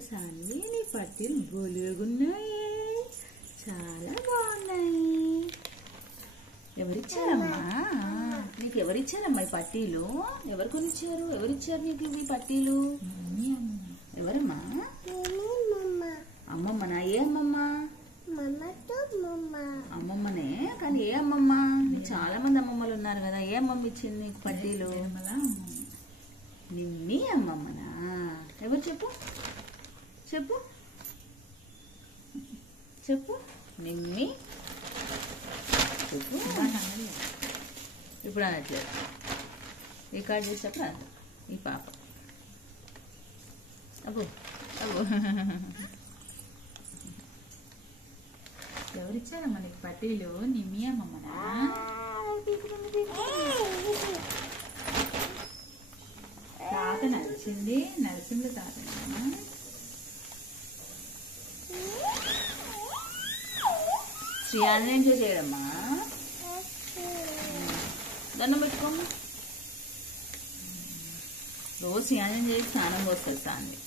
సాన్వి నీ పట్టీలు బోలుగున్నాయి, చాలా బాగున్నాయి. ఎవరిచ్చారమ్మా నీకు? ఎవరిచ్చారమ్మా ఈ పట్టీలు? ఎవరు కొనిచ్చారు? ఎవరిచ్చారు నీకు ఈ పట్టీలు? ఎవరమ్మా? అమ్మమ్మనా? ఏ అమ్మమ్మ? అమ్మమ్మనే, కానీ ఏ అమ్మమ్మ? చాలా మంది అమ్మమ్మలు ఉన్నారు కదా, ఏ అమ్మమ్మ ఇచ్చింది నీకు పట్టీలు? నిమ్మి అమ్మమ్మనా? ఎవరు చెప్పు చెప్పు చెప్పు. నిమ్మి చెప్పు. ఇప్పుడు అనట్లేదు, రికార్డ్ చేసేటప్పుడు అన్న ఈ పాప. అబ్బో అబ్బో, ఎవరిచ్చారమ్మా నీకు పట్టీలు? నిమ్మి అమ్మమ్మనా? తాత నడిచింది, నరసింహ తాతనా? శ్రీయాన్ని ఎంజాయ్ చేయడమ్మా. దండం పెట్టుకోమ్మా. రోజు శ్రీయాన్ని చేసి స్నానం పోస్తుంది సాంది.